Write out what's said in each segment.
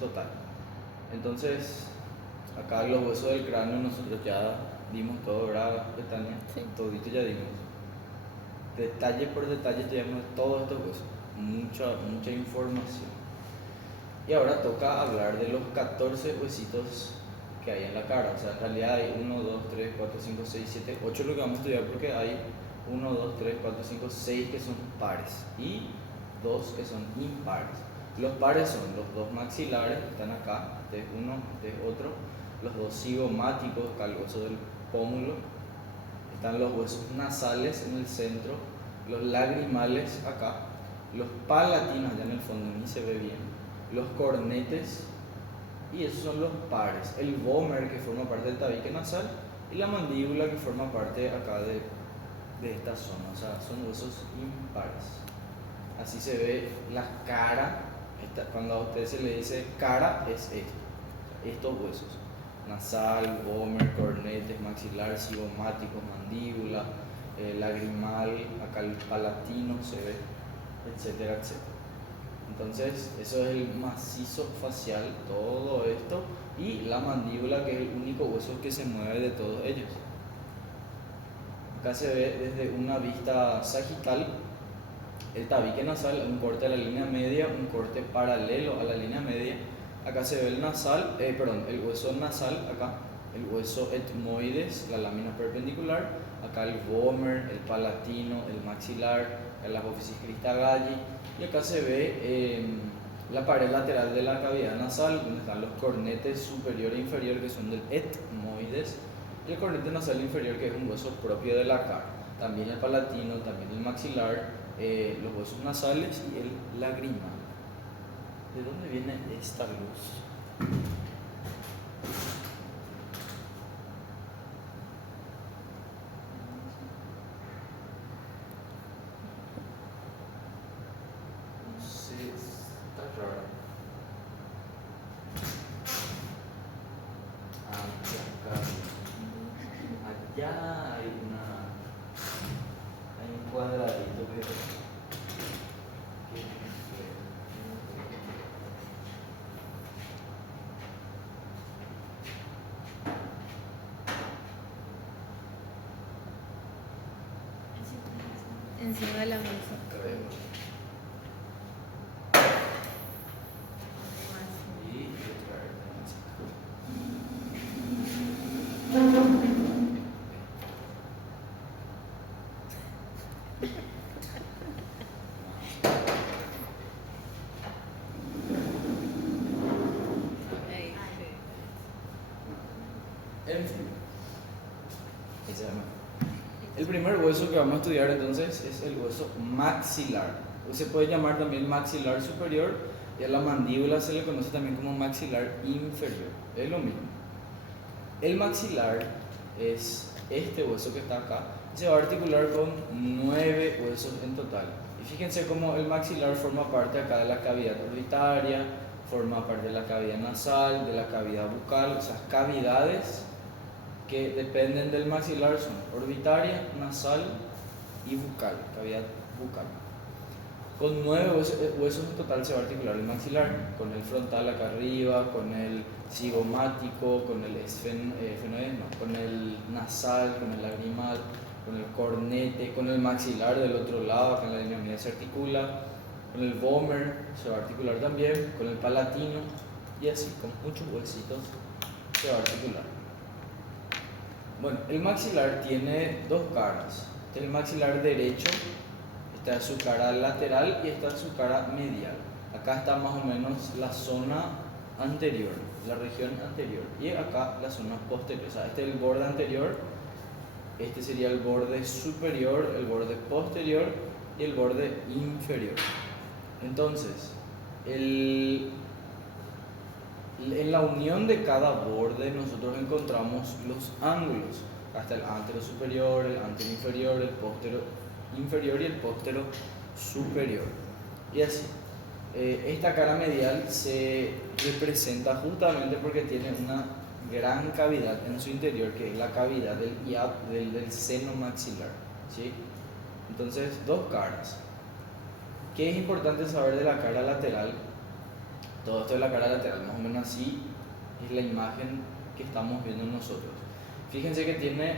total. Entonces, acá los huesos del cráneo nosotros ya dimos todo, ¿verdad, Betania? Sí. Todito ya dimos. Detalle por detalle tenemos todos estos huesos, mucha información. Y ahora toca hablar de los 14 huesitos que hay en la cara. O sea, en realidad hay 1, 2, 3, 4, 5, 6, 7, 8 lo que vamos a estudiar porque hay 1, 2, 3, 4, 5, 6 que son pares y 2 que son impares. Los pares son los dos maxilares que están acá, este es uno, este es otro, los dos cigomáticos, acá el hueso del pómulo, están los huesos nasales en el centro, los lagrimales acá, los palatinos allá en el fondo, ni se ve bien, los cornetes, y esos son los pares, el vomer que forma parte del tabique nasal y la mandíbula que forma parte acá de esta zona, o sea, son huesos impares. Así se ve la cara, cuando a usted se le dice cara es esto, estos huesos, nasal, vomer, cornetes, maxilar, cigomático, mandíbula, lagrimal, acá el palatino se ve, etcétera, etcétera. Entonces, eso es el macizo facial, todo esto, y la mandíbula, que es el único hueso que se mueve de todos ellos. Acá se ve desde una vista sagital el tabique nasal, un corte a la línea media, un corte paralelo a la línea media. Acá se ve el el hueso nasal, acá el hueso etmoides, la lámina perpendicular, acá el vomer, el palatino, el maxilar, la apófisis crista galli, y acá se ve la pared lateral de la cavidad nasal, donde están los cornetes superior e inferior, que son del etmoides, y el cornete nasal inferior, que es un hueso propio de la cara. También el palatino, también el maxilar, los huesos nasales y el lagrimal. ¿De dónde viene esta luz? No sé, está raro. Allá hay un cuadradito que Encima de la mesa. creo. Y Ahí, en fin, ese es el primer hueso que vamos a estudiar entonces es el hueso maxilar. Se puede llamar también maxilar superior, y a la mandíbula se le conoce también como maxilar inferior. Es lo mismo. El maxilar es este hueso que está acá, y se va a articular con 9 huesos en total. Y fíjense cómo el maxilar forma parte acá de la cavidad orbitaria, forma parte de la cavidad nasal, de la cavidad bucal, o sea, cavidades que dependen del maxilar son orbitaria, nasal y bucal, cavidad bucal. Con 9 huesos en total se va a articular el maxilar, con el frontal acá arriba, con el cigomático, con el con el nasal, con el lagrimal, con el cornete, con el maxilar del otro lado, acá en la línea media se articula, con el vomer se va a articular también, con el palatino, y así, con muchos huesitos se va a articular. Bueno, el maxilar tiene dos caras. Este es el maxilar derecho, esta es su cara lateral y esta es su cara medial. Acá está más o menos la zona anterior, la región anterior, y acá la zona posterior. O sea, este es el borde anterior, este sería el borde superior, el borde posterior y el borde inferior. Entonces, en la unión de cada borde nosotros encontramos los ángulos, hasta el antero superior, el antero inferior, el póstero inferior y el póstero superior. Y así, esta cara medial se representa justamente porque tiene una gran cavidad en su interior, que es la cavidad del seno maxilar, ¿sí? Entonces, dos caras. ¿Qué es importante saber de la cara lateral? Todo esto de la cara lateral, más o menos así es la imagen que estamos viendo nosotros. Fíjense que tiene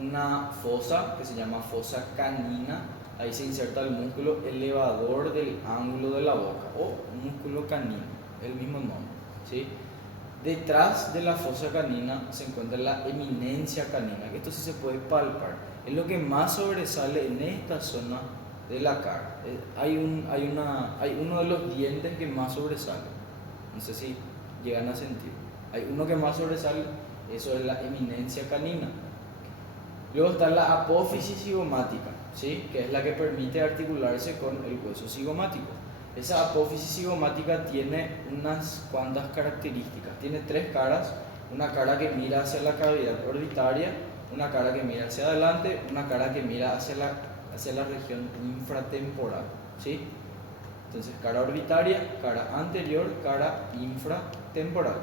una fosa que se llama fosa canina. Ahí se inserta el músculo elevador del ángulo de la boca o músculo canino, el mismo nombre, ¿sí? Detrás de la fosa canina se encuentra la eminencia canina, que esto sí se puede palpar. Es lo que más sobresale en esta zona de la cara. Hay uno de los dientes que más sobresale. No sé si llegan a sentir. Hay uno que más sobresale, eso es la eminencia canina. Luego está la apófisis cigomática, ¿sí? Que es la que permite articularse con el hueso cigomático. Esa apófisis cigomática tiene unas cuantas características. Tiene tres caras: una cara que mira hacia la cavidad orbitaria, una cara que mira hacia adelante, una cara que mira hacia la región infratemporal, ¿sí? Entonces, cara orbitaria, cara anterior, cara infratemporal.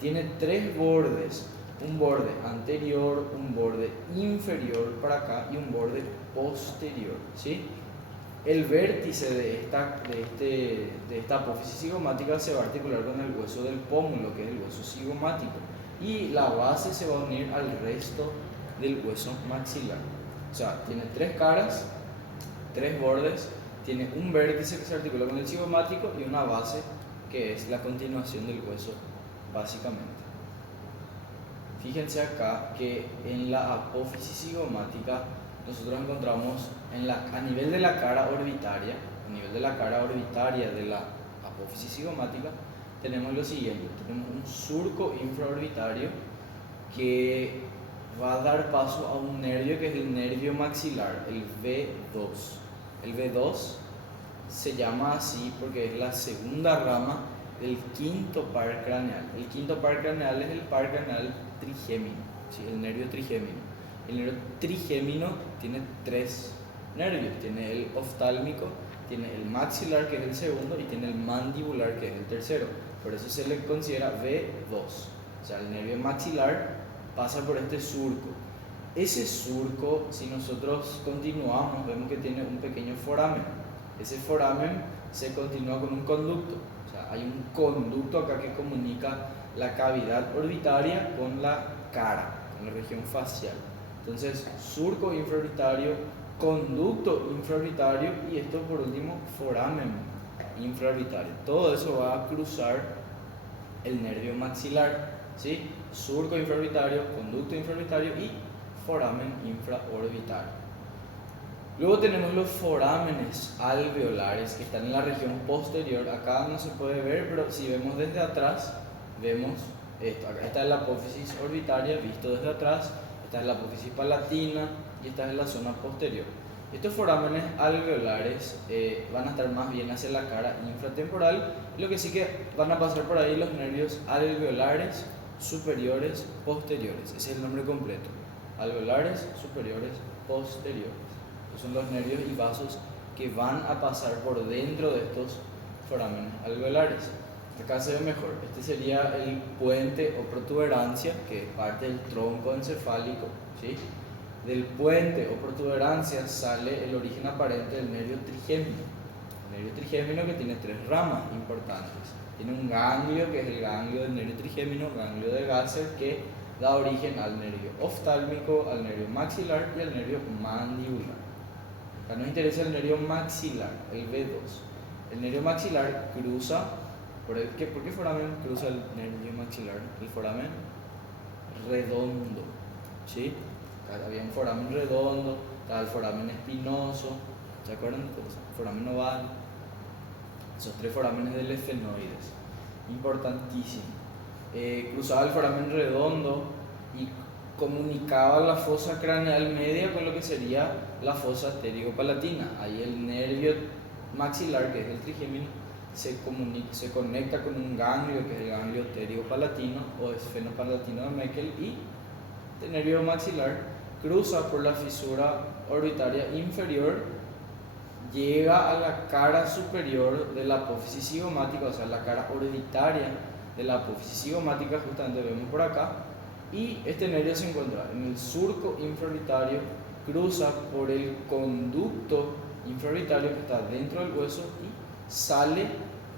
Tiene tres bordes: un borde anterior, un borde inferior para acá y un borde posterior, ¿sí? El vértice de esta apófisis cigomática se va a articular con el hueso del pómulo, que es el hueso cigomático, y la base se va a unir al resto del hueso maxilar. O sea, tiene tres caras, tres bordes, tiene un vértice que se articula con el cigomático y una base que es la continuación del hueso, básicamente. Fíjense acá que en la apófisis cigomática nosotros encontramos a nivel de la cara orbitaria, de la apófisis cigomática, tenemos lo siguiente: tenemos un surco infraorbitario que va a dar paso a un nervio que es el nervio maxilar, el V2. El V2 se llama así porque es la segunda rama del quinto par craneal. El quinto par craneal es el par craneal trigémino, ¿sí? El nervio trigémino. El nervio trigémino tiene tres nervios: tiene el oftálmico, tiene el maxilar, que es el segundo, y tiene el mandibular, que es el tercero. Por eso se le considera V2. O sea, el nervio maxilar pasa por este surco. Ese surco, si nosotros continuamos, vemos que tiene un pequeño foramen. Ese foramen se continúa con un conducto. O sea, hay un conducto acá que comunica la cavidad orbitaria con la cara, con la región facial. Entonces, surco infraorbitario, conducto infraorbitario y esto por último, foramen infraorbitario. Todo eso va a cruzar el nervio maxilar, ¿sí? Surco infraorbitario, conducto infraorbitario y foramen infraorbitario. Luego tenemos los forámenes alveolares que están en la región posterior. Acá no se puede ver, pero si vemos desde atrás, vemos esto. Esta es la apófisis orbitaria visto desde atrás, esta es la apófisis palatina y esta es la zona posterior. Estos forámenes alveolares van a estar más bien hacia la cara infratemporal, lo que sí que van a pasar por ahí los nervios alveolares superiores posteriores. Ese es el nombre completo: alveolares superiores posteriores. Son los nervios y vasos que van a pasar por dentro de estos forámenes alveolares. Acá se ve mejor. Este sería el puente o protuberancia, que es parte del tronco encefálico, ¿sí? Del puente o protuberancia sale el origen aparente del nervio trigémino. El nervio trigémino, que tiene tres ramas importantes. Tiene un ganglio, que es el ganglio del nervio trigémino, ganglio de Gasser, que da origen al nervio oftálmico, al nervio maxilar y al nervio mandibular. Acá nos interesa el nervio maxilar, el V2. El nervio maxilar cruza, ¿por qué foramen cruza el nervio maxilar? El foramen redondo, ¿sí? Acá había un foramen redondo, estaba el foramen espinoso, ¿se acuerdan? Foramen oval. Esos tres forámenes del esfenoides, importantísimo. Cruzaba el foramen redondo y comunicaba la fosa craneal media con lo que sería la fosa pterigo-palatina. Ahí el nervio maxilar, que es el trigémino, se conecta con un ganglio, que es el ganglio pterigo-palatino o esfenopalatino de Meckel, y el nervio maxilar cruza por la fisura orbitaria inferior, llega a la cara superior de la apófisis cigomática, o sea, la cara orbitaria de la apófisis cigomática, justamente vemos por acá. Y este nervio se encuentra en el surco infraorbitario, cruza por el conducto infraorbitario que está dentro del hueso y sale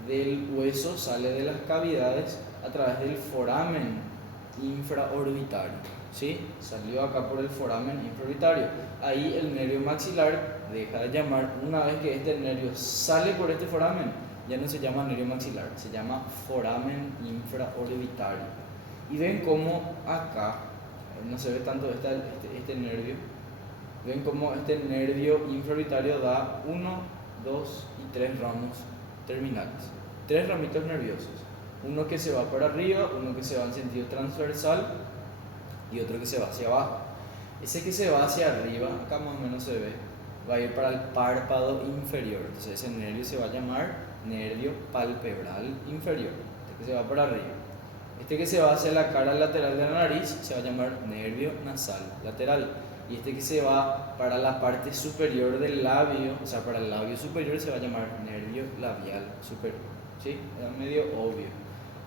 del hueso sale de las cavidades a través del foramen infraorbitario, ¿sí? Salió acá por el foramen infraorbitario. Ahí el nervio maxilar deja de llamar, una vez que este nervio sale por este foramen, ya no se llama nervio maxilar, se llama foramen infraorbitario. Y ven cómo acá, no se ve tanto este nervio, ven cómo este nervio infraorbitario da 1, 2 y 3 ramos terminales, 3 ramitos nerviosos, uno que se va para arriba, uno que se va en sentido transversal y otro que se va hacia abajo. Ese que se va hacia arriba, acá más o menos se ve, va a ir para el párpado inferior, entonces ese nervio se va a llamar nervio palpebral inferior, este que se va para arriba. Este que se va hacia la cara lateral de la nariz se va a llamar nervio nasal lateral. Y este que se va para la parte superior del labio, o sea, para el labio superior, se va a llamar nervio labial superior. ¿Sí? Es medio obvio.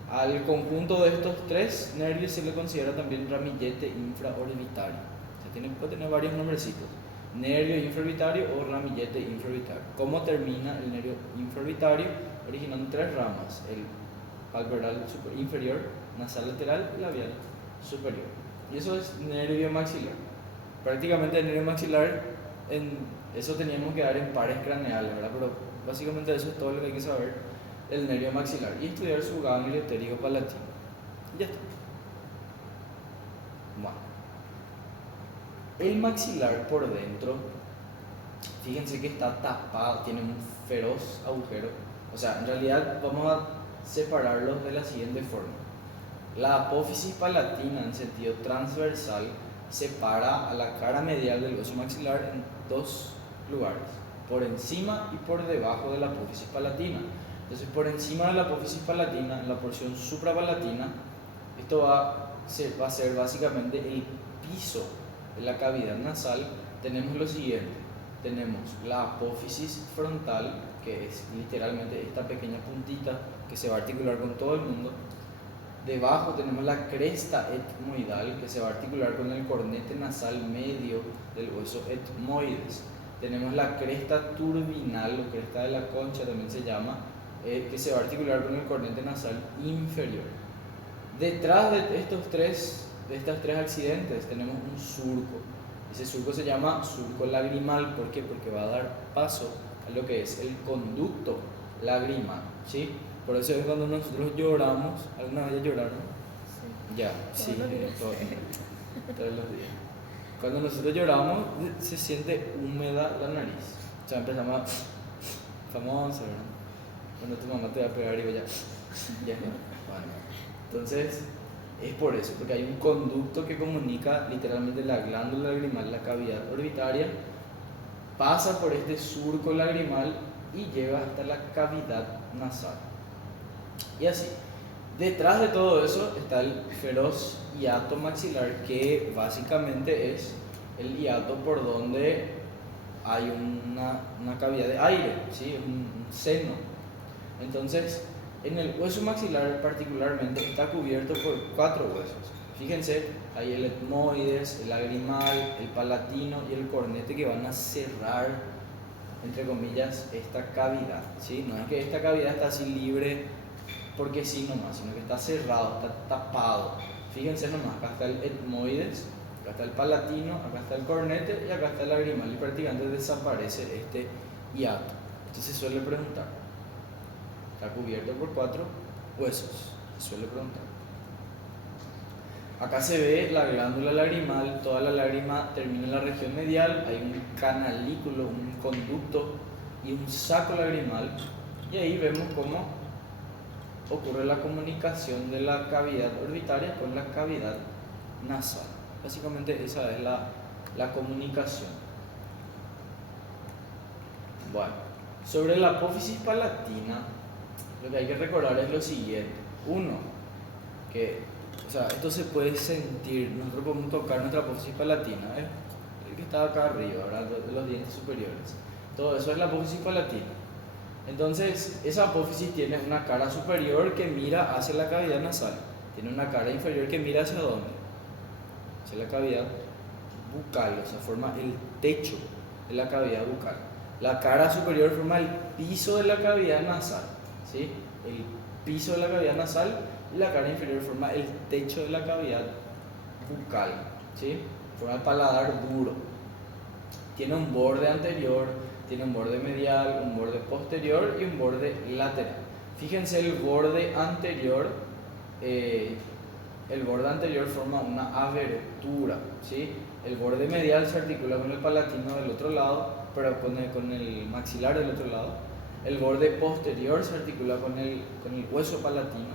Al conjunto de estos 3 nervios se le considera también ramillete infraorbitario. O sea, puede tener varios nombrecitos. Nervio infraorbitario o ramillete infraorbitario. ¿Cómo termina el nervio infraorbitario? Originando 3 ramas. El palpebral inferior, nasal lateral y labial superior. Y eso es nervio maxilar. Prácticamente el nervio maxilar, eso teníamos que dar en pares craneales, ¿verdad? Pero básicamente eso es todo lo que hay que saber del nervio maxilar y estudiar su ganglio pterigo palatino. Y ya está. Bueno, el maxilar por dentro, fíjense que está tapado, tiene un feroz agujero. O sea, en realidad vamos a separarlos de la siguiente forma. La apófisis palatina en sentido transversal separa a la cara medial del hueso maxilar en 2 lugares, por encima y por debajo de la apófisis palatina. Entonces, por encima de la apófisis palatina, en la porción suprapalatina, esto va a ser básicamente el piso de la cavidad nasal. Tenemos lo siguiente: tenemos la apófisis frontal, que es literalmente esta pequeña puntita que se va a articular con todo el mundo. Debajo tenemos la cresta etmoidal, que se va a articular con el cornete nasal medio del hueso etmoides. Tenemos la cresta turbinal o cresta de la concha también se llama, que se va a articular con el cornete nasal inferior. Detrás de estas tres accidentes tenemos un surco. Ese surco se llama surco lagrimal. ¿Por qué? Porque va a dar paso a lo que es el conducto lagrimal, ¿sí? Por eso es cuando nosotros lloramos. ¿Alguna vez ya lloraron? Sí. Ya, sí, Todos los días. todos los días. Cuando nosotros lloramos se siente húmeda la nariz. O sea, empezamos a... famoso, ¿verdad? Cuando tu mamá te va a pegar y ya. Bueno, entonces es por eso, porque hay un conducto que comunica literalmente la glándula lagrimal, la cavidad orbitaria, pasa por este surco lagrimal y llega hasta la cavidad nasal. Y así, detrás de todo eso está el feroz hiato maxilar, que básicamente es el hiato por donde hay una cavidad de aire, ¿sí? Un seno. Entonces, en el hueso maxilar particularmente está cubierto por 4 huesos. Fíjense, hay el etmoides, el lagrimal, el palatino y el cornete, que van a cerrar, entre comillas, esta cavidad, ¿sí? No es que esta cavidad está así libre porque sí nomás, sino que está cerrado, está tapado. Fíjense nomás, acá está el etmoides, acá está el palatino, acá está el cornete y acá está el lagrimal, y prácticamente desaparece este hiato. Entonces suele preguntar, está cubierto por 4 huesos, suele preguntar. Acá se ve la glándula lagrimal, toda la lágrima termina en la región medial, hay un canalículo, un conducto y un saco lagrimal, y ahí vemos cómo ocurre la comunicación de la cavidad orbitaria con la cavidad nasal. Básicamente esa es la comunicación. Bueno, sobre la apófisis palatina, lo que hay que recordar es lo siguiente. Uno, que, o sea, esto se puede sentir, nosotros podemos tocar nuestra apófisis palatina, el que está acá arriba, ¿verdad? De los dientes superiores. Todo eso es la apófisis palatina. Entonces, esa apófisis tiene una cara superior que mira hacia la cavidad nasal, tiene una cara inferior que mira hacia dónde, hacia la cavidad bucal, o sea, forma el techo de la cavidad bucal. La cara superior forma el piso de la cavidad nasal, ¿sí? el piso de la cavidad nasal y la cara inferior forma el techo de la cavidad bucal, ¿sí? Forma el paladar duro. Tiene un borde anterior, tiene un borde medial, un borde posterior y un borde lateral. Fíjense el borde anterior, forma una abertura, ¿sí? El borde medial se articula con el palatino del otro lado, pero con el maxilar del otro lado. El borde posterior se articula con el hueso palatino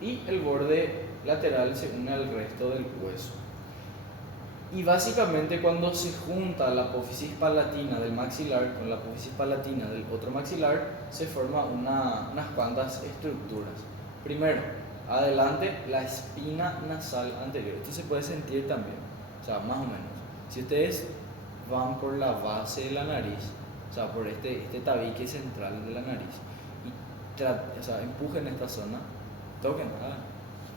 y el borde lateral se une al resto del hueso. Y básicamente cuando se junta la apófisis palatina del maxilar con la apófisis palatina del otro maxilar, se forma unas cuantas estructuras. Primero, adelante, la espina nasal anterior. Esto se puede sentir también, o sea, más o menos. Si ustedes van por la base de la nariz, o sea, por este tabique central de la nariz, y empujen esta zona, toquen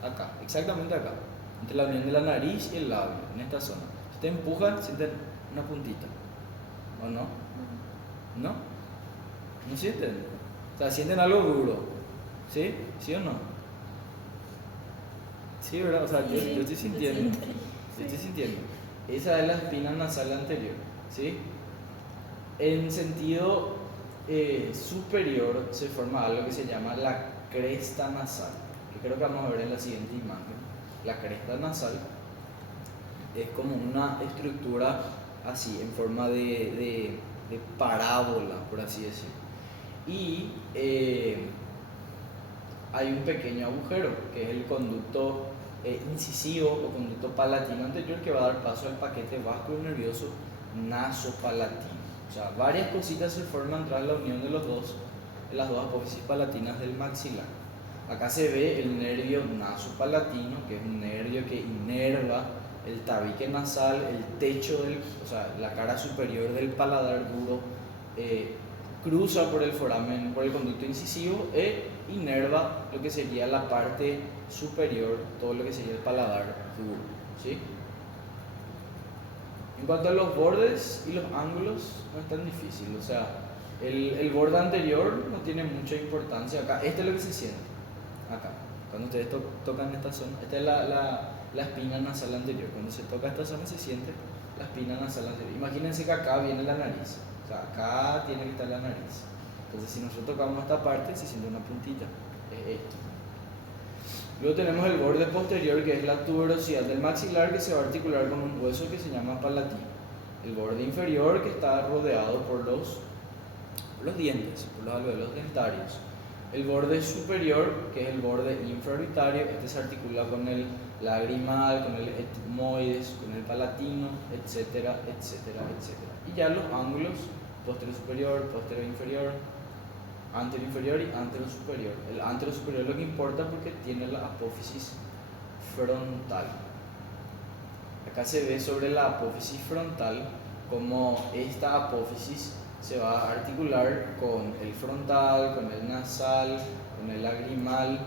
acá, exactamente acá, entre la unión de la nariz y el labio, en esta zona. Si te empujan, sienten una puntita, ¿o no? ¿No? ¿No sienten? O sea, sienten algo duro, ¿sí? ¿Sí o no? Sí, ¿verdad? O sea, yo estoy sintiendo, esa es la espina nasal anterior, ¿sí? En sentido superior se forma algo que se llama la cresta nasal, que creo que vamos a ver en la siguiente imagen. La cresta nasal es como una estructura así, en forma de parábola, por así decirlo. Y hay un pequeño agujero, que es el conducto incisivo o conducto palatino anterior, que va a dar paso al paquete vasculonervioso nasopalatino. O sea, varias cositas se forman tras la unión de las dos apófisis palatinas del maxilar. Acá se ve el nervio nasopalatino, que es un nervio que inerva el tabique nasal, el techo, o sea, la cara superior del paladar duro, cruza por el foramen, por el conducto incisivo e inerva lo que sería la parte superior, todo lo que sería el paladar duro, ¿sí? En cuanto a los bordes y los ángulos, no es tan difícil, o sea, el borde anterior no tiene mucha importancia acá. Este es lo que se siente, acá, cuando ustedes tocan esta zona. Esta es la espina nasal anterior. Cuando se toca esta zona se siente la espina nasal anterior. Imagínense que acá viene la nariz, o sea, acá tiene que estar la nariz. Entonces si nosotros tocamos esta parte se siente una puntita, es esto. Luego tenemos el borde posterior, que es la tuberosidad del maxilar, que se va a articular con un hueso que se llama palatino. El borde inferior, que está rodeado por los dientes, por los alveolos dentarios. El borde superior, que es el borde infraorbitario, este se articula con el lagrimal, con el etmoides, con el palatino, etcétera, etcétera, etcétera. Y ya los ángulos, posterior superior, posterior inferior, anterior inferior y anterior superior. El anterior superior es lo que importa porque tiene la apófisis frontal. Acá se ve sobre la apófisis frontal como esta apófisis se va a articular con el frontal, con el nasal, con el lagrimal,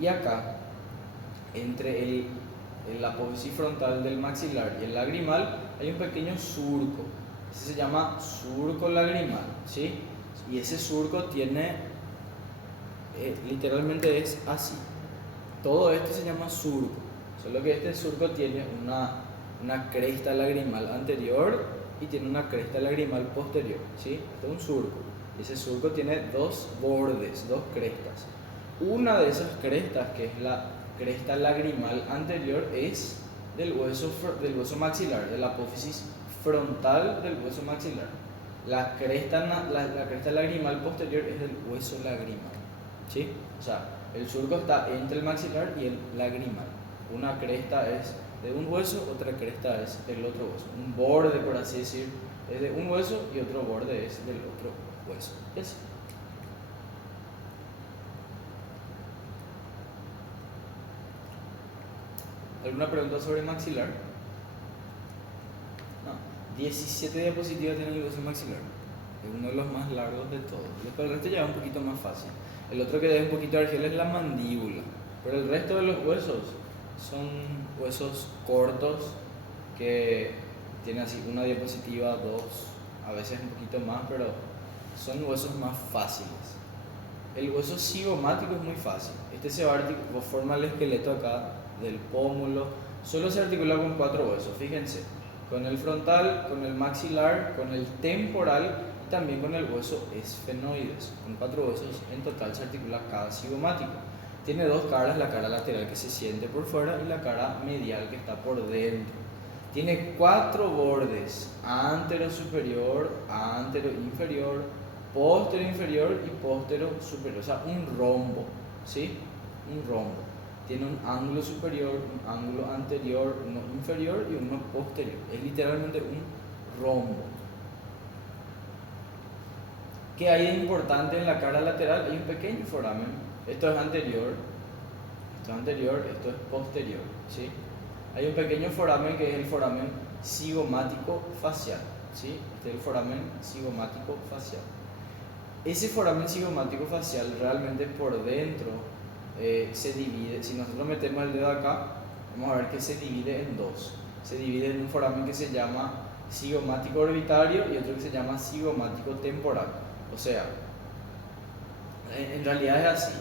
y acá entre la apófisis frontal del maxilar y el lagrimal hay un pequeño surco. Ese se llama surco lagrimal, ¿sí? Y ese surco tiene, literalmente es así. Todo esto se llama surco, solo que este surco tiene una cresta lagrimal anterior y tiene una cresta lagrimal posterior, ¿sí? Este es un surco. Y ese surco tiene dos bordes, dos crestas. Una de esas crestas, que es la cresta lagrimal anterior, es del hueso maxilar, de la apófisis frontal del hueso maxilar. La cresta lagrimal posterior es del hueso lagrimal, ¿sí? O sea, el surco está entre el maxilar y el lagrimal. Una cresta es de un hueso, otra cresta es del otro hueso. Un borde, por así decir, es de un hueso y otro borde es del otro hueso. ¿Es? ¿Alguna pregunta sobre maxilar? No. 17 diapositivas tiene el hueso maxilar. Es uno de los más largos de todos. Después el resto ya es un poquito más fácil. El otro que da un poquito de argel es la mandíbula. Pero el resto de los huesos son huesos cortos que tienen así una diapositiva, dos, a veces un poquito más, pero son huesos más fáciles. El hueso cigomático es muy fácil. Este se va a forma el esqueleto acá del pómulo. Solo se articula con 4 huesos, fíjense. Con el frontal, con el maxilar, con el temporal y también con el hueso esfenoides. Con 4 huesos en total se articula cada cigomático. Tiene 2 caras, la cara lateral que se siente por fuera y la cara medial que está por dentro. Tiene 4 bordes, antero superior, antero inferior, póstero inferior y póstero superior, o sea, un rombo, ¿sí? Un rombo. Tiene un ángulo superior, un ángulo anterior, uno inferior y uno posterior. Es literalmente un rombo. ¿Qué hay de importante en la cara lateral? Hay un pequeño foramen. Esto es anterior, esto es posterior, ¿sí? Hay un pequeño foramen que es el foramen cigomático facial, ¿sí? Este es el foramen cigomático facial. Ese foramen cigomático facial realmente por dentro se divide. Si nosotros metemos el dedo acá, vamos a ver que se divide en dos. Se divide en un foramen que se llama cigomático orbitario y otro que se llama cigomático temporal. O sea, en realidad es así.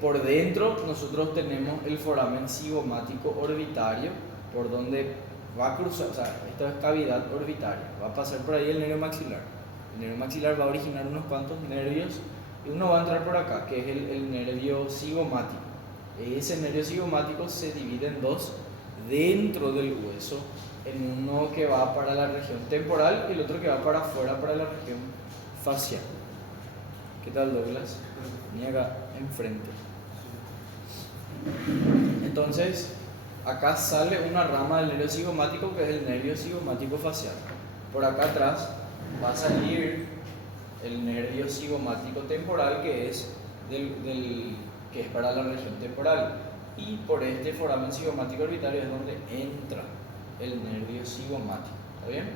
Por dentro nosotros tenemos el foramen cigomático orbitario, por donde va a cruzar, o sea, esto es cavidad orbitaria, va a pasar por ahí el nervio maxilar. El nervio maxilar va a originar unos cuantos nervios y uno va a entrar por acá, que es el nervio cigomático. Ese nervio cigomático se divide en dos dentro del hueso, en uno que va para la región temporal y el otro que va para afuera, para la región facial. ¿Qué tal, Douglas? Ni acá enfrente. Entonces, acá sale una rama del nervio cigomático que es el nervio cigomático facial. Por acá atrás va a salir el nervio cigomático temporal que es que es para la región temporal, y por este foramen cigomático orbitario es donde entra el nervio cigomático. ¿Está bien?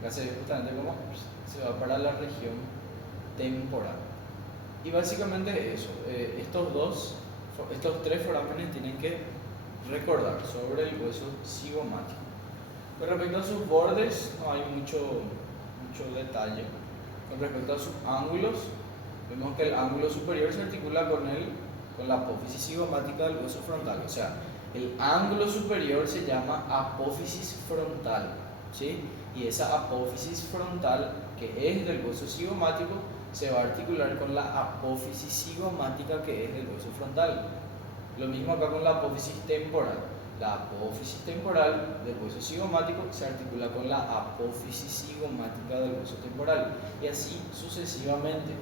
Acá se ve justamente cómo se va para la región temporal. Y básicamente eso, estos tres forámenes tienen que recordar sobre el hueso cigomático. Con respecto a sus bordes no hay mucho detalle. Con respecto a sus ángulos, vemos que el ángulo superior se articula con la apófisis cigomática del hueso frontal. O sea, el ángulo superior se llama apófisis frontal, ¿sí? Y esa apófisis frontal, que es del hueso cigomático, se va a articular con la apófisis cigomática, que es del hueso frontal. Lo mismo acá con la apófisis temporal. La apófisis temporal del hueso cigomático se articula con la apófisis cigomática del hueso temporal, y así sucesivamente.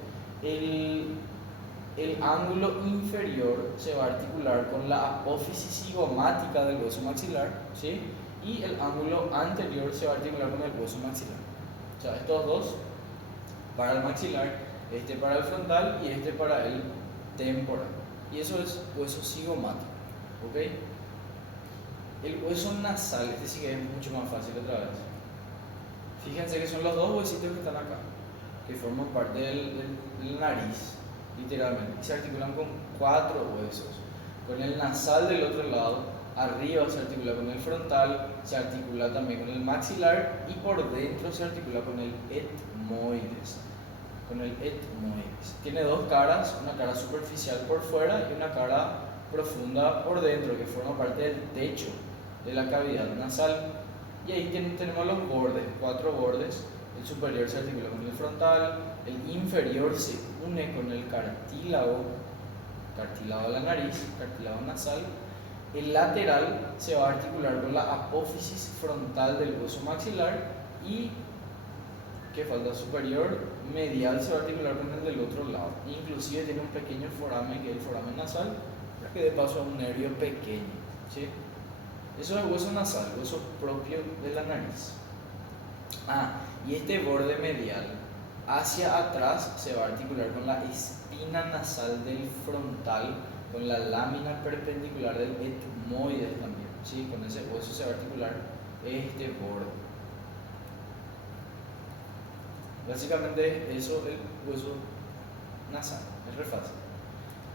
El ángulo inferior se va a articular con la apófisis cigomática del hueso maxilar, ¿sí? Y el ángulo anterior se va a articular con el hueso maxilar. O sea, estos dos para el maxilar, este para el frontal y este para el temporal. Y eso es hueso cigomático, ¿ok? El hueso nasal, este sí que es mucho más fácil otra vez. Fíjense que son los dos huesitos que están acá, que forman parte del nariz, literalmente, y se articulan con 4 huesos. Con el nasal del otro lado, arriba se articula con el frontal, se articula también con el maxilar y por dentro se articula con el etmoides. Tiene 2 caras, una cara superficial por fuera y una cara profunda por dentro, que forma parte del techo de la cavidad nasal. Y ahí tenemos los bordes, 4 bordes. El superior se articula con el frontal, el inferior se une con el cartílago de la nariz, cartílago nasal. El lateral se va a articular con la apófisis frontal del hueso maxilar y, que falta, superior medial se va a articular con el del otro lado. Inclusive tiene un pequeño foramen, que es el foramen nasal, que de paso es un nervio pequeño, ¿sí? Eso es el hueso nasal, el hueso propio de la nariz. Y este borde medial hacia atrás se va a articular con la espina nasal del frontal, con la lámina perpendicular del etmoides también, ¿sí? Con ese hueso se va a articular este borde. Básicamente eso es el hueso nasal, es re fácil.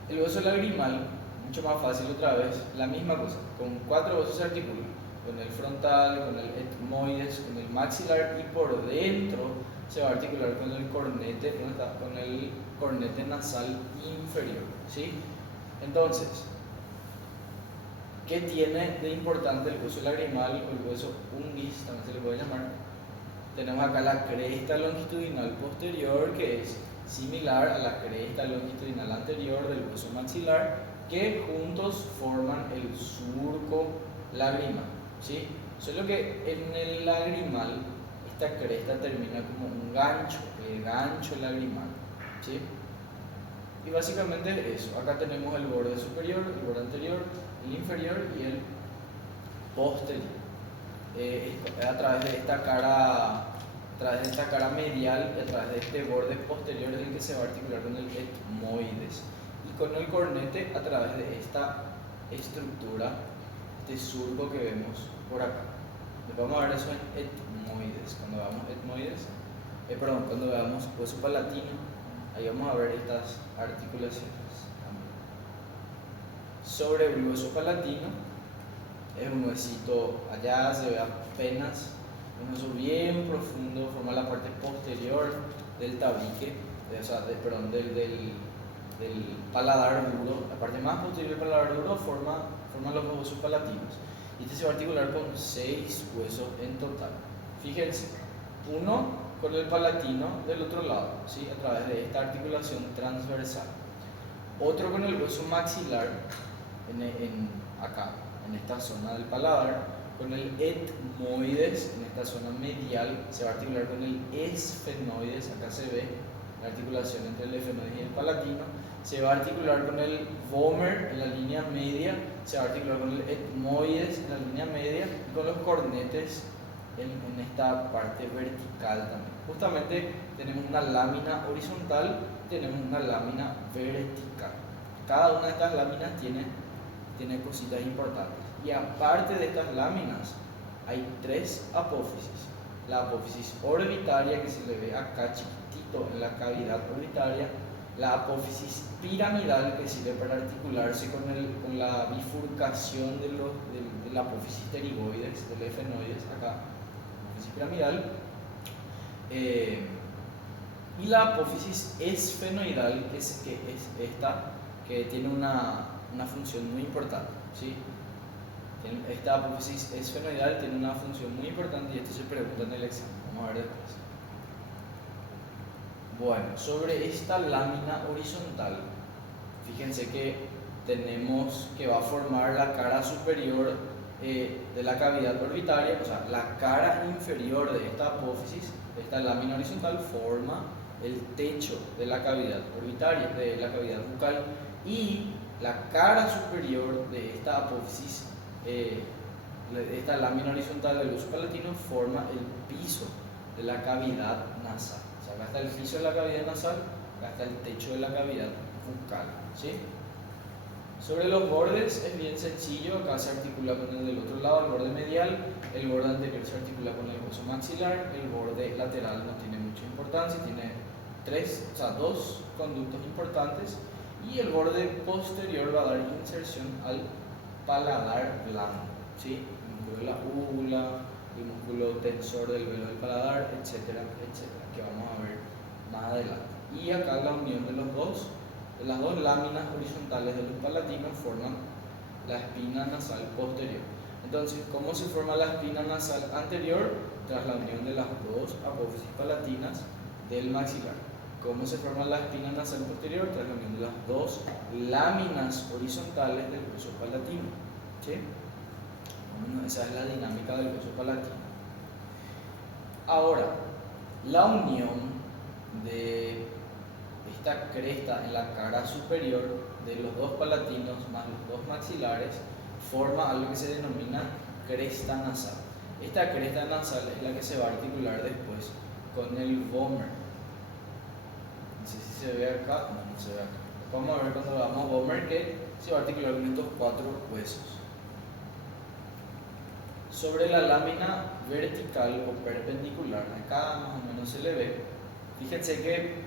El hueso lagrimal, mucho más fácil otra vez, la misma cosa, con 4 huesos se articulan, con el frontal, con el etmoides, con el maxilar, y por dentro se va a articular con el cornete, ¿dónde está? Con el cornete nasal inferior, ¿sí? Entonces, ¿qué tiene de importante el hueso lagrimal o el hueso ungis, también se le puede llamar? Tenemos acá la cresta longitudinal posterior, que es similar a la cresta longitudinal anterior del hueso maxilar, que juntos forman el surco lagrimal, ¿sí? Solo que en el lagrimal esta cresta termina como un gancho, el gancho lagrimal, ¿sí? Y básicamente eso. Acá tenemos el borde superior, el borde anterior, el inferior y el posterior. A través de esta cara medial y a través de este borde posterior es el que se va a articular con el etmoides, y con el cornete a través de esta estructura, este surco que vemos por acá. Después vamos a ver eso en etmoides. Cuando veamos etmoides, cuando veamos hueso palatino, ahí vamos a ver estas articulaciones también. Sobre el hueso palatino, es un huesito, allá se ve apenas, un hueso bien profundo, forma la parte posterior del tabique, del paladar duro. La parte más posterior del paladar duro forma los huesos palatinos. Y este se va a articular con 6 huesos en total. Fíjense, uno con el palatino del otro lado, ¿sí? A través de esta articulación transversal. Otro con el hueso maxilar, acá, en esta zona del paladar, con el etmoides, en esta zona medial, se va a articular con el esfenoides, acá se ve la articulación entre el esfenoides y el palatino, se va a articular con el vomer en la línea media, se va a articular con el etmoides en la línea media y con los cornetes en esta parte vertical también. Justamente tenemos una lámina horizontal y tenemos una lámina vertical. Cada una de estas láminas tiene cositas importantes. Y aparte de estas láminas, hay 3 apófisis. La apófisis orbitaria, que se le ve acá chiquitito en la cavidad orbitaria. La apófisis piramidal, que sirve para articularse con la bifurcación de la apófisis pterigoides, del efenoides, acá, apófisis piramidal. Y la apófisis esfenoidal, que es esta, que tiene una función muy importante, ¿sí? Esta apófisis esfenoidal tiene una función muy importante y esto se pregunta en el examen. Vamos a ver después. Bueno, sobre esta lámina horizontal, fíjense que tenemos que va a formar la cara superior de la cavidad orbitaria, o sea, la cara inferior de esta apófisis, de esta lámina horizontal, forma el techo de la cavidad orbitaria, de la cavidad bucal, y la cara superior de esta apófisis, esta lámina horizontal del hueso palatino, forma el piso de la cavidad nasal. O sea, acá está el piso de la cavidad nasal, acá está el techo de la cavidad bucal, ¿sí? Sobre los bordes es bien sencillo, acá se articula con el del otro lado, el borde medial, el borde anterior se articula con el hueso maxilar, el borde lateral no tiene mucha importancia, tiene 2 conductos importantes, y el borde posterior va a dar inserción al paladar blando, ¿sí? El músculo de la úvula, el músculo tensor del velo del paladar, etcétera, etcétera, que vamos a ver más adelante. Y acá la unión de las dos láminas horizontales de los palatinos forman la espina nasal posterior. Entonces, ¿cómo se forma la espina nasal anterior? Tras la unión de las 2 apófisis palatinas del maxilar. ¿Cómo se forma la espina nasal posterior? Tras la unión de las 2 láminas horizontales del hueso palatino, ¿sí? Bueno, esa es la dinámica del hueso palatino. Ahora, la unión de esta cresta en la cara superior de los 2 palatinos más los 2 maxilares forma algo que se denomina cresta nasal. Esta cresta nasal es la que se va a articular después con el vomer. No sé si se ve acá, no se ve acá. Vamos a ver cuando veamos vomer que se va a articular con estos 4 huesos. Sobre la lámina vertical o perpendicular, acá más o menos se le ve. Fíjense que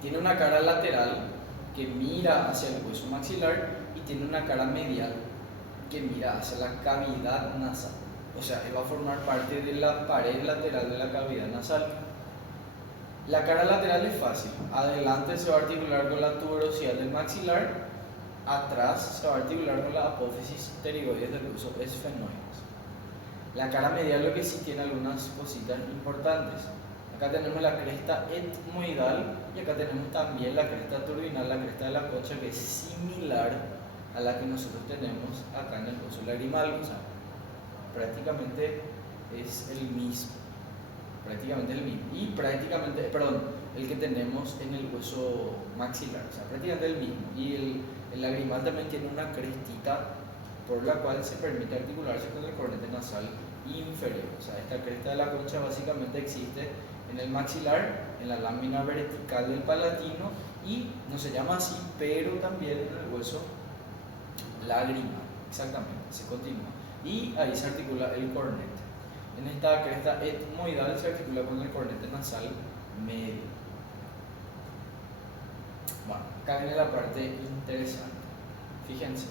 tiene una cara lateral que mira hacia el hueso maxilar y tiene una cara medial que mira hacia la cavidad nasal. o sea, va a formar parte de la pared lateral de la cavidad nasal. La cara lateral es fácil. Adelante se va a articular con la tuberosidad del maxilar, atrás se va a articular con la apófisis pterigoides del hueso esfenoides. La cara medial lo que sí tiene algunas cositas importantes. Acá tenemos la cresta etmoidal y acá tenemos también la cresta turbinal, la cresta de la concha, que es similar a la que nosotros tenemos acá en el hueso lagrimal. O sea, prácticamente es el mismo. Y el que tenemos en el hueso maxilar, o sea, prácticamente el mismo. Y el lagrimal también tiene una crestita por la cual se permite articularse con el cornete nasal inferior. O sea, esta cresta de la concha básicamente existe en el maxilar, en la lámina vertical del palatino, y no se llama así, pero también en el hueso lagrimal. Exactamente, se continúa. Y ahí se articula el cornete. En esta cresta etmoidal se articula con el cornete nasal medio. Bueno, acá viene la parte interesante. Fíjense,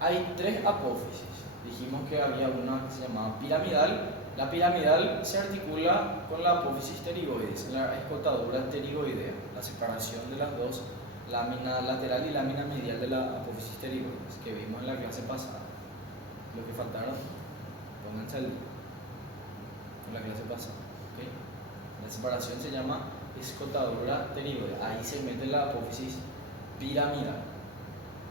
hay tres apófisis. Dijimos que había una que se llamaba piramidal. La piramidal se articula con la apófisis pterigoides, la escotadura pterigoidea, la separación de las dos, lámina lateral y lámina medial de la apófisis pterigoides, que vimos en la clase pasada. Lo que faltaron, pónganse al día en la clase pasada. ¿Okay? La separación se llama escotadura pterigoidea. Ahí se mete la apófisis piramidal.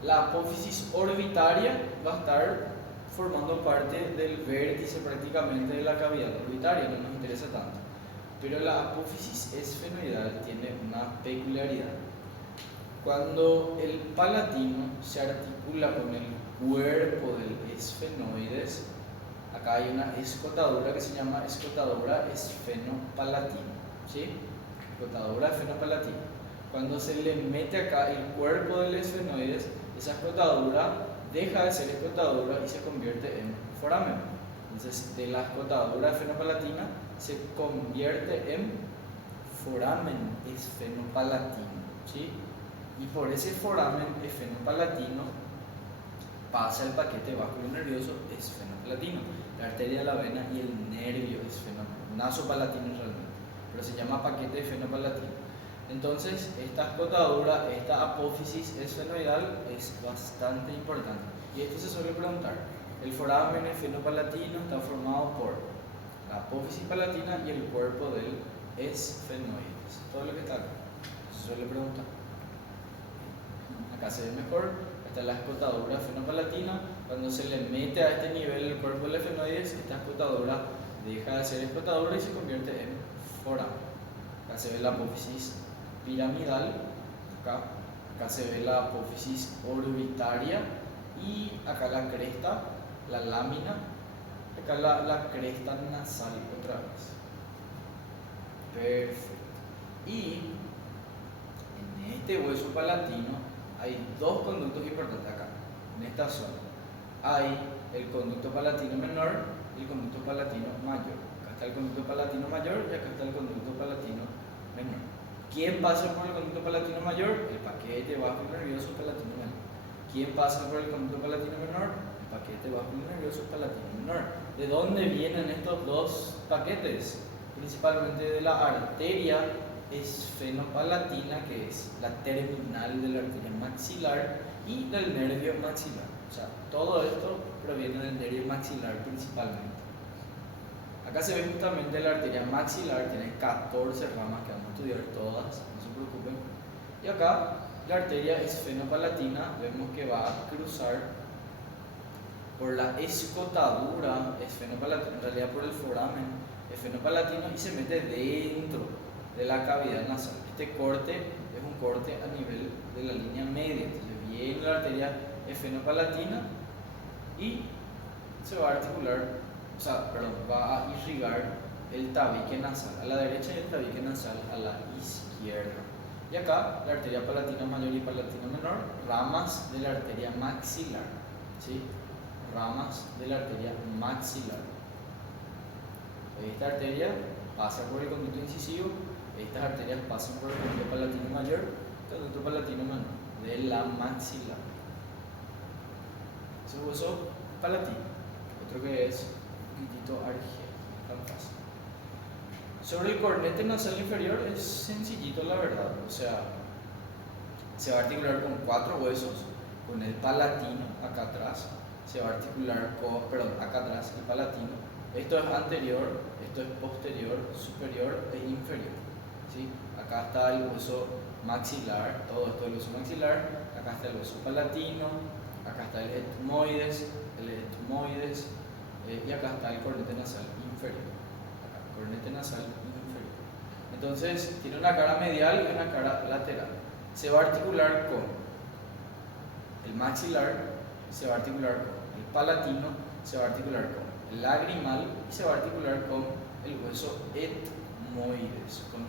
La apófisis orbitaria va a estar formando parte del vértice prácticamente de la cavidad orbitaria, no nos interesa tanto. Pero la apófisis esfenoidal tiene una peculiaridad. Cuando el palatino se articula con el cuerpo del esfenoides, acá hay una escotadura que se llama escotadura esfenopalatina. ¿Sí? Escotadura esfenopalatina. Cuando se le mete acá el cuerpo del esfenoides, esa escotadura deja de ser escotadura y se convierte en foramen. Entonces, de la escotadura esfenopalatina se convierte en foramen esfenopalatino. ¿Sí? Y por ese foramen esfenopalatino pasa el paquete vasculonervioso esfenopalatino, la arteria de la vena y el nervio nasopalatino realmente, pero se llama paquete esfenopalatino. Entonces, esta escotadura, esta apófisis esfenoidal es bastante importante. Y esto se suele preguntar. El foramen esfenopalatino está formado por la apófisis palatina y el cuerpo del esfenoides. Todo lo que está acá. Se suele preguntar. Acá se ve mejor. Esta es la escotadura esfenopalatina. Cuando se le mete a este nivel el cuerpo del esfenoides, esta escotadura deja de ser escotadura y se convierte en foramen. Acá se ve la apófisis piramidal, acá se ve la apófisis orbitaria y acá la cresta, la lámina, acá la cresta nasal otra vez. Perfecto. Y en este hueso palatino hay dos conductos importantes acá, en esta zona. Hay el conducto palatino menor y el conducto palatino mayor. Acá está el conducto palatino mayor y acá está el conducto palatino menor. ¿Quién pasa por el conducto palatino mayor? El paquete vasculonervioso palatino menor. ¿Quién pasa por el conducto palatino menor? El paquete vasculonervioso palatino menor. ¿De dónde vienen estos dos paquetes? Principalmente de la arteria esfenopalatina, que es la terminal de la arteria maxilar, y del nervio maxilar. O sea, todo esto proviene del nervio maxilar principalmente. Acá se ve justamente la arteria maxilar, tiene 14 ramas que vamos a estudiar todas, no se preocupen. Y acá la arteria esfenopalatina vemos que va a cruzar por la escotadura esfenopalatina, en realidad por el foramen esfenopalatino, y se mete dentro de la cavidad nasal. Este corte es un corte a nivel de la línea media. Entonces viene la arteria esfenopalatina y se va a articular, va a irrigar el tabique nasal a la derecha y el tabique nasal a la izquierda. Y acá la arteria palatina mayor y palatina menor, ramas de la arteria maxilar. ¿Sí? Ramas de la arteria maxilar. Esta arteria pasa por el conducto incisivo, estas arterias pasan por el conducto palatino mayor, conducto palatino menor, de la maxilar. Ese hueso palatino. Otro que es poquitito argel, tan fácil. Sobre el cornete nasal inferior es sencillito la verdad, o sea, se va a articular con 4 huesos, con el palatino acá atrás, se va a articular con, perdón, acá atrás el palatino, esto es anterior, esto es posterior, superior e inferior, ¿sí? Acá está el hueso maxilar, todo esto es el hueso maxilar, acá está el hueso palatino, acá está el etmoides, y acá está el cornete nasal inferior, acá, cornete nasal inferior. Entonces tiene una cara medial y una cara lateral. Se va a articular con el maxilar, se va a articular con el palatino, se va a articular con el lagrimal y se va a articular con el hueso etmoides. Con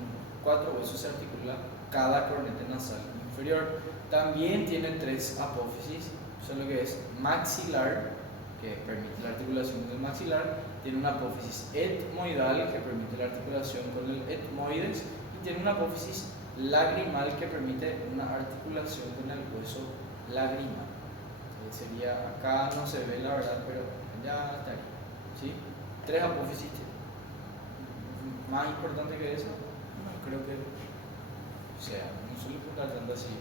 4 huesos se articula cada cornete nasal inferior. También tiene 3 apófisis, eso es lo que es maxilar, que permite la articulación del maxilar, tiene una apófisis etmoidal que permite la articulación con el etmoides y tiene una apófisis lagrimal que permite una articulación con el hueso lagrimal. Sería acá, no se ve la verdad, pero ya está aquí, ¿sí? 3 apófisis tiene. Más importante que eso, no creo que sea, no suele preguntar tanto así.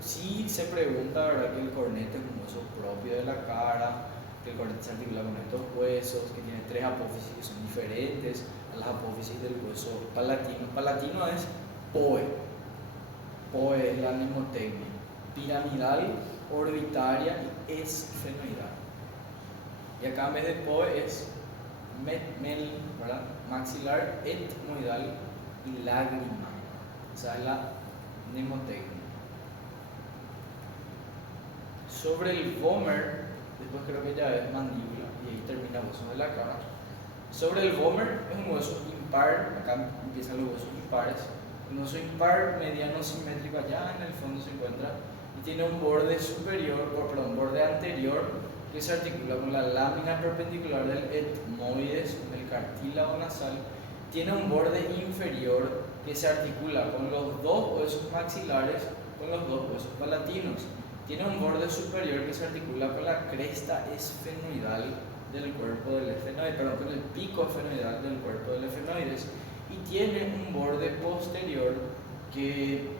Sí se pregunta, ¿verdad?, que el cornete es un hueso propio de la cara, que el cornete se articula con estos huesos, que tiene 3 apófisis que son diferentes a las apófisis del hueso palatino. Palatino es POE. POE es la mnemotecnia. Piramidal, orbitaria y esfenoidal. Y acá en vez de POE es ¿verdad?, maxilar, etmoidal y lágrima. Esa es la mnemotecnia. Sobre el vomer, después creo que ya es mandíbula y ahí termina el hueso de la cara. Sobre el vomer es un hueso impar, acá empiezan los huesos impares. Un hueso impar mediano simétrico allá en el fondo se encuentra y tiene un borde superior, un borde anterior que se articula con la lámina perpendicular del etmoides, con el cartílago nasal. Tiene un borde inferior que se articula con los 2 huesos maxilares, con los 2 huesos palatinos. Tiene un borde superior que se articula con la cresta esfenoidal del cuerpo del efenoides, perdón, con el pico esfenoidal del cuerpo del efenoides, y tiene un borde posterior que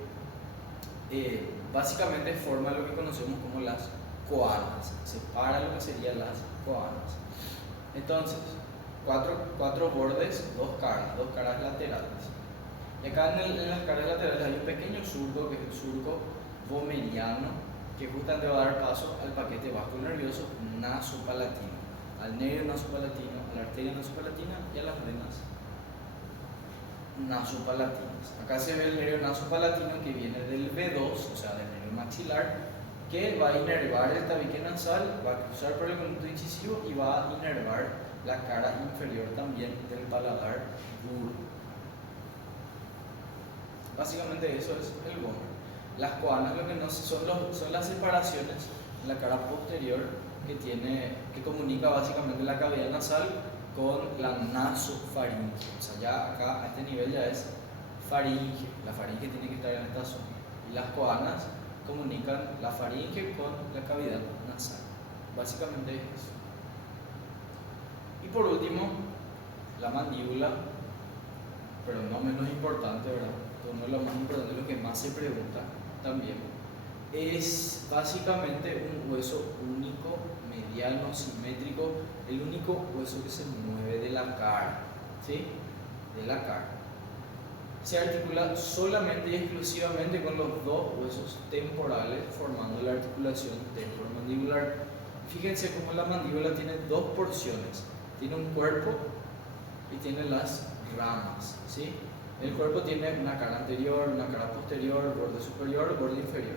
básicamente forma lo que conocemos como las coanas, separa lo que serían las coanas. Entonces, 4 bordes, 2 caras laterales. Y acá en las caras laterales hay un pequeño surco, que es el surco vomeriano, que justamente va a dar paso al paquete vasco-nervioso nasopalatino, al nervio nasopalatino, a la arteria nasopalatina y a las venas nasopalatinas. Acá se ve el nervio nasopalatino que viene del V2, o sea, del nervio maxilar, que va a inervar el tabique nasal, va a cruzar por el conducto incisivo y va a inervar la cara inferior también del paladar duro. Básicamente eso es el vomer. Las coanas lo que no son las separaciones en la cara posterior que comunica básicamente la cavidad nasal con la nasofaringe. O sea, ya acá a este nivel ya es faringe. La faringe tiene que estar en esta zona. Y las coanas comunican la faringe con la cavidad nasal. Básicamente es eso. Y por último, la mandíbula, pero no menos importante, ¿verdad? No es lo más importante, lo que más se pregunta también, es básicamente un hueso único, mediano, simétrico, el único hueso que se mueve de la cara, ¿sí? De la cara. Se articula solamente y exclusivamente con los 2 huesos temporales, formando la articulación temporomandibular. Fíjense cómo la mandíbula tiene 2 porciones, tiene un cuerpo y tiene las ramas, ¿sí? El cuerpo tiene una cara anterior, una cara posterior, borde superior, borde inferior.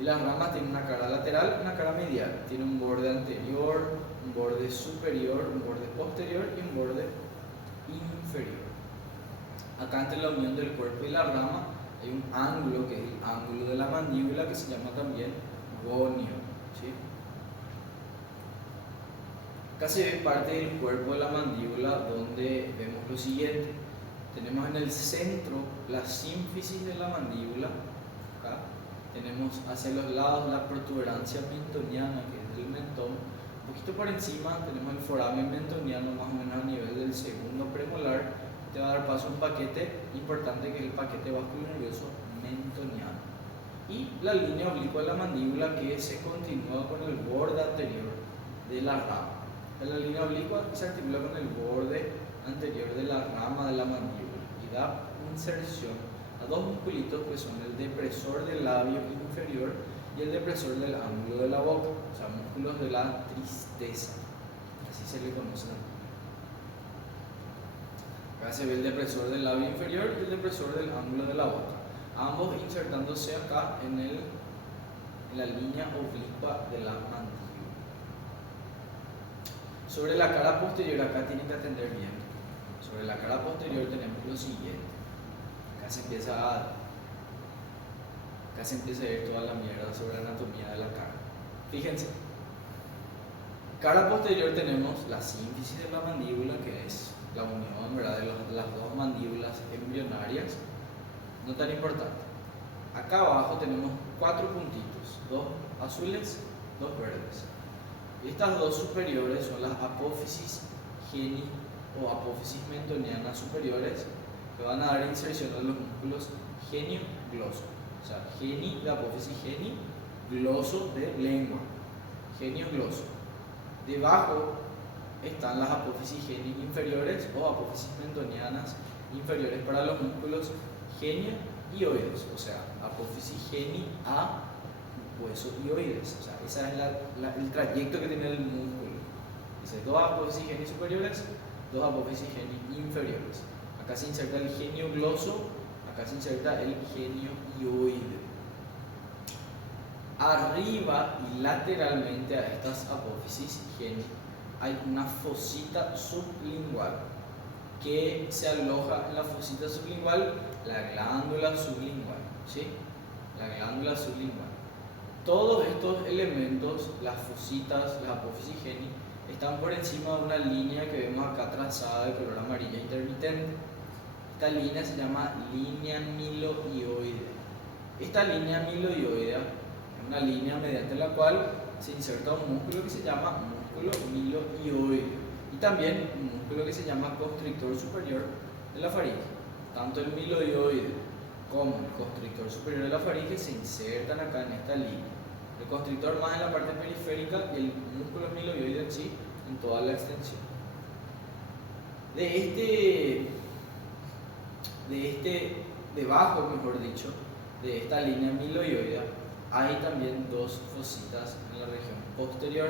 Y las ramas tienen una cara lateral y una cara medial. Tiene un borde anterior, un borde superior, un borde posterior y un borde inferior. Acá entre la unión del cuerpo y la rama hay un ángulo, que es el ángulo de la mandíbula, que se llama también gonio, ¿sí? Acá se ve parte del cuerpo de la mandíbula, donde vemos lo siguiente. Tenemos en el centro la sínfisis de la mandíbula, acá. Tenemos hacia los lados la protuberancia mentoniana, que es del mentón, poquito por encima tenemos el foramen mentoniano, más o menos a nivel del segundo premolar. Te va a dar paso a un paquete importante que es el paquete vasculonervioso mentoniano. Y la línea oblicua de la mandíbula que se continúa con el borde anterior de la rama. La línea oblicua se articula con el borde anterior de la rama de la mandíbula y da inserción a dos musculitos que son el depresor del labio inferior y el depresor del ángulo de la boca, o sea, músculos de la tristeza, así se le conoce. Acá se ve el depresor del labio inferior y el depresor del ángulo de la boca, ambos insertándose acá en la línea oblicua de la mandíbula. Sobre la cara posterior, acá tienen que atender bien. Sobre la cara posterior tenemos lo siguiente. Acá se empieza a ver toda la mierda sobre la anatomía de la cara. Fíjense. Cara posterior tenemos la sínfisis de la mandíbula, que es la unión, ¿verdad?, de las dos mandíbulas embrionarias. No tan importante. Acá abajo tenemos 4 puntitos, 2 azules, 2 verdes. Y estas dos superiores son las apófisis geni o apófisis mentonianas superiores, que van a dar inserción a los músculos genio-gloso. O sea, geni de apófisis geni, gloso de lengua. Genio-gloso. Debajo están las apófisis geni inferiores o apófisis mentonianas inferiores para los músculos genio y oídos. O sea, apófisis geni a hueso y oídos. O sea, ese es el trayecto que tiene el músculo. Dice 2 apófisis geni superiores, 2 apófisis geni inferiores. Acá se inserta el genio gloso, acá se inserta el genio ioide. Arriba y lateralmente a estas apófisis geni hay una fosita sublingual que se aloja en la fosita sublingual la glándula sublingual, ¿sí? La glándula sublingual. Todos estos elementos, las fositas, las apófisis geni, están por encima de una línea que vemos acá trazada de color amarilla intermitente. Esta línea se llama línea miloioide. Esta línea miloioidea es una línea mediante la cual se inserta un músculo que se llama músculo miloioide y también un músculo que se llama constrictor superior de la faringe. Tanto el miloioide como el constrictor superior de la faringe se insertan acá en esta línea. El constrictor más en la parte periférica y el músculo miloioide en sí en toda la extensión. Debajo, mejor dicho, de esta línea miloioidea hay también 2 fositas en la región posterior,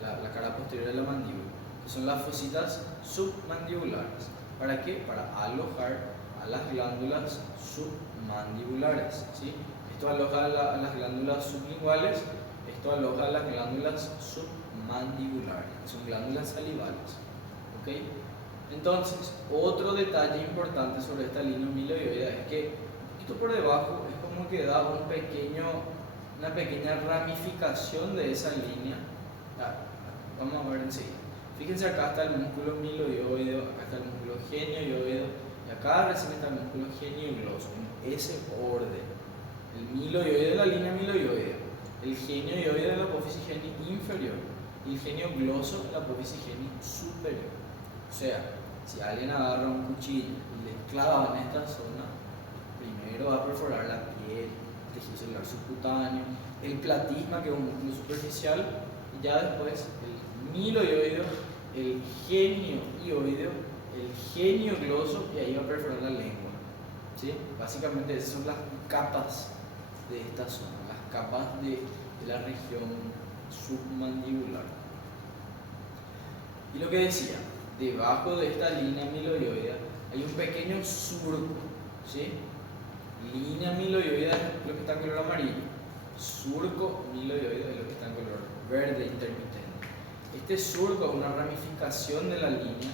la cara posterior de la mandíbula, que son las fositas submandibulares. ¿Para qué? Para alojar a las glándulas submandibulares, ¿sí? Esto aloja a las glándulas sublinguales, esto aloja a las glándulas submandibulares, que son glándulas salivales. ¿Ok? Entonces, otro detalle importante sobre esta línea miloioidea es que un poquito por debajo es como que da una pequeña ramificación de esa línea. Vamos a ver enseguida. Fíjense, acá está el músculo miloioideo, acá está el músculo genioioideo y acá recién está el músculo geniogloso, en ese orden. El miloioideo de la línea miloioidea, el genioioideo de la apófisis geni inferior y el geniogloso de la apófisis geni superior. O sea, si alguien agarra un cuchillo y le clava en esta zona, primero va a perforar la piel, el tejido celular subcutáneo, el platisma, que es un músculo superficial, y ya después el miloioideo, el genioioideo, el geniogloso, y ahí va a perforar la lengua. ¿Sí? Básicamente esas son las capas de esta zona, las capas de la región submandibular. Y lo que decía, debajo de esta línea miloioidea hay un pequeño surco, ¿sí? Línea miloioidea es lo que está en color amarillo, surco miloioideo es lo que está en color verde intermitente. Este surco es una ramificación de la línea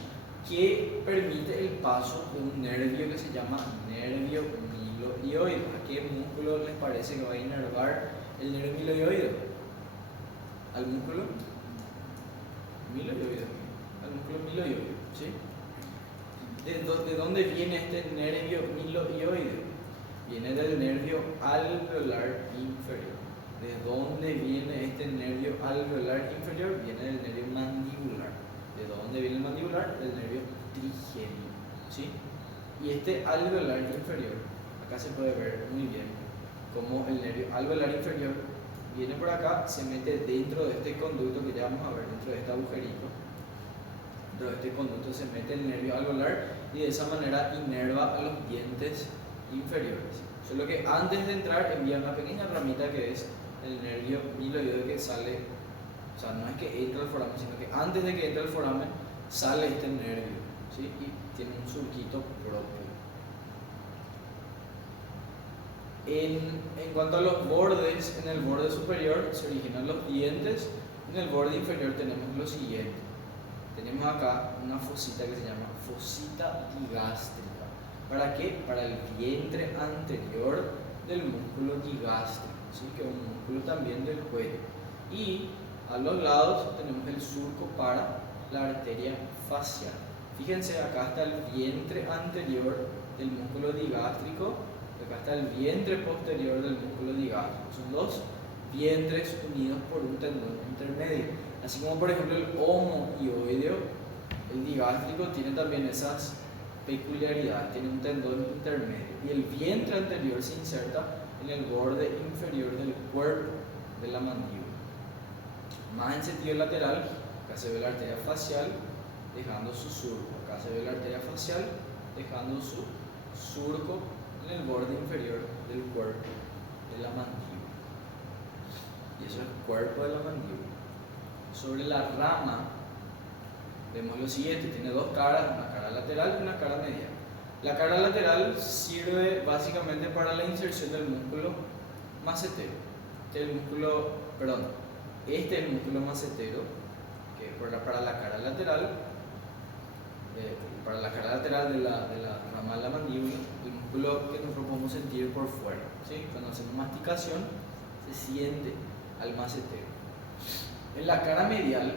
que permite el paso de un nervio que se llama nervio miloioideo. ¿A qué músculo les parece que va a inervar el nervio miloioideo? ¿Al músculo miloioideo? Al músculo miloioideo, ¿sí? ¿De dónde viene este nervio miloioideo? Viene del nervio alveolar inferior. ¿De dónde viene este nervio alveolar inferior? Viene del nervio mandibular. ¿De dónde viene el mandibular? Del nervio trigemio, ¿sí? Y este alveolar inferior, acá se puede ver muy bien cómo el nervio alveolar inferior viene por acá, se mete dentro de este conducto que ya vamos a ver, dentro de este agujerito. Dentro de este conducto se mete el nervio alveolar y de esa manera inerva a los dientes inferiores. Solo que antes de entrar envía una pequeña ramita que es el nervio biloideo que sale, o sea, no es que entra al foramen, sino que antes de que entre al foramen sale este nervio, ¿sí? Y tiene un surquito propio. En cuanto a los bordes, en el borde superior se originan los dientes, en el borde inferior tenemos lo siguiente. Tenemos acá una fosita que se llama fosita digástrica. ¿Para qué? Para el vientre anterior del músculo digástrico, ¿sí? Que es un músculo también del cuello. Y a los lados tenemos el surco para la arteria facial. Fíjense, acá está el vientre anterior del músculo digástrico, acá está el vientre posterior del músculo digástrico. Son dos vientres unidos por un tendón intermedio. Así como por ejemplo el homoioideo, el digástrico tiene también esas peculiaridades, tiene un tendón intermedio. Y el vientre anterior se inserta en el borde inferior del cuerpo de la mandíbula. Más en sentido lateral, acá se ve la arteria facial dejando su surco. Acá se ve la arteria facial dejando su surco en el borde inferior del cuerpo de la mandíbula. Y eso es el cuerpo de la mandíbula. Sobre la rama vemos lo siguiente, tiene dos caras, una cara lateral y una cara medial. La cara lateral sirve básicamente para la inserción del músculo macetero. Este es el músculo macetero, que para la cara lateral, de la rama de la mandíbula, el músculo que nosotros podemos sentir por fuera, ¿sí? Cuando hacemos masticación se siente al macetero. En la cara medial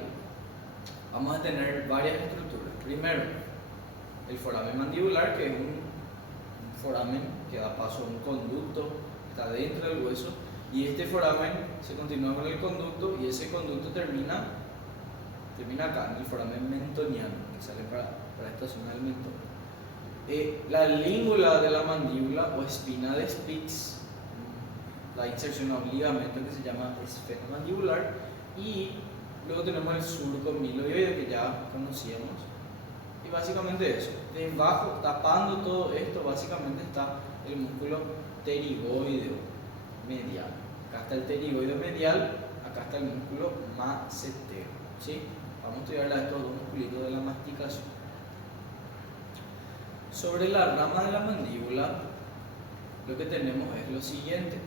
vamos a tener varias estructuras. Primero, el foramen mandibular, que es un foramen que da paso a un conducto, está dentro del hueso, y este foramen se continúa con el conducto y ese conducto termina acá, en el foramen mentoniano, que sale para esta zona del mentón. La língula de la mandíbula o espina de Spix, la inserción a un ligamento que se llama esfeno mandibular, y luego tenemos el surco miloioide que ya conocíamos. Y básicamente eso. Debajo, tapando todo esto, básicamente está el músculo pterigoideo medial. Acá está el pterigoideo medial, acá está el músculo macetero, ¿sí? Vamos a estudiar estos dos musculitos de la masticación. Sobre la rama de la mandíbula, lo que tenemos es lo siguiente.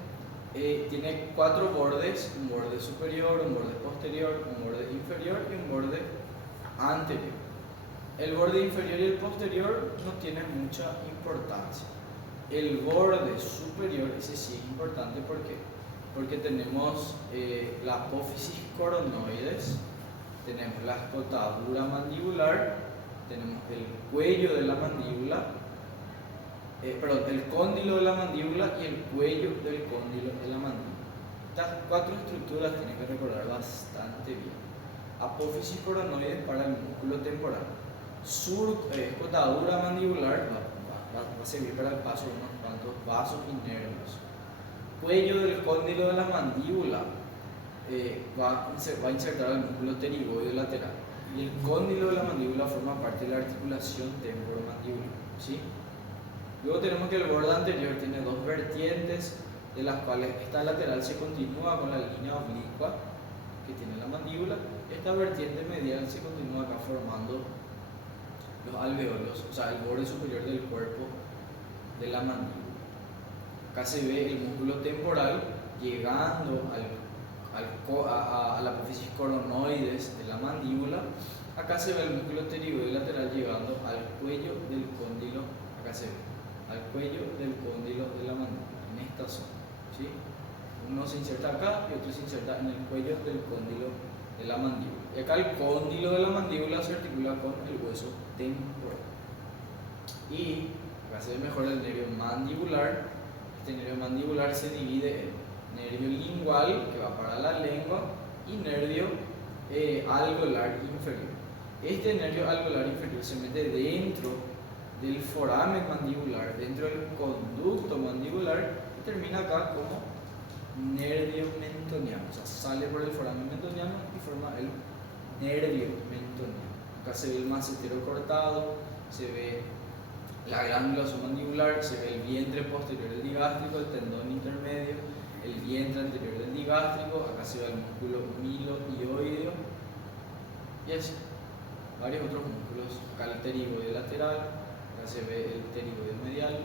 Tiene cuatro bordes, un borde superior, un borde posterior, un borde inferior y un borde anterior. El borde inferior y el posterior no tienen mucha importancia. El borde superior, ese sí es importante, ¿por qué? Porque tenemos la apófisis coronoides, tenemos la escotadura mandibular, tenemos el cuello de la mandíbula, el cóndilo de la mandíbula y el cuello del cóndilo de la mandíbula. Estas cuatro estructuras tienen que recordar bastante bien. Apófisis coronoides para el músculo temporal. Escotadura mandibular va a servir para el paso de unos cuantos vasos y nervios. Cuello del cóndilo de la mandíbula va a insertar el músculo pterigoideo lateral. Y el cóndilo de la mandíbula forma parte de la articulación temporomandibular, ¿sí? Luego tenemos que el borde anterior tiene dos vertientes, de las cuales esta lateral se continúa con la línea oblicua que tiene la mandíbula. Esta vertiente medial se continúa acá formando los alveolos, o sea, el borde superior del cuerpo de la mandíbula. Acá se ve el músculo temporal llegando a la apófisis coronoides de la mandíbula. Acá se ve el músculo pterigoideo lateral llegando al cuello del cóndilo, acá se ve, al cuello del cóndilo de la mandíbula, en esta zona, ¿sí? Uno se inserta acá y otro se inserta en el cuello del cóndilo de la mandíbula. Y acá el cóndilo de la mandíbula se articula con el hueso temporal. Y acá se ve mejor el nervio mandibular. Este nervio mandibular se divide en nervio lingual que va para la lengua y nervio alveolar inferior. Este nervio alveolar inferior se mete dentro del foramen mandibular, dentro del conducto mandibular y termina acá como nervio mentoniano. O sea, sale por el foramen mentoniano y forma el nervio mentoniano. Acá se ve el macetero cortado, se ve la glándula submandibular, se ve el vientre posterior del digástrico, el tendón intermedio, el vientre anterior del digástrico, acá se ve el músculo milohioideo y así, varios otros músculos, acá el pterigoide lateral, acá se ve el pterigoide medial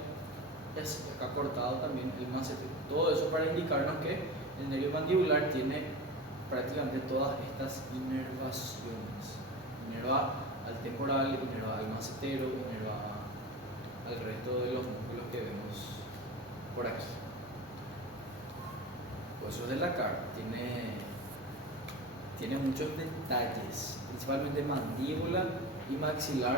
y así, acá cortado también el macetero. Todo eso para indicarnos que el nervio mandibular tiene prácticamente todas estas inervaciones. Inerva al temporal, inerva al macetero, inerva al resto de los músculos que vemos por aquí. Huesos de la cara tiene muchos detalles, principalmente mandíbula y maxilar.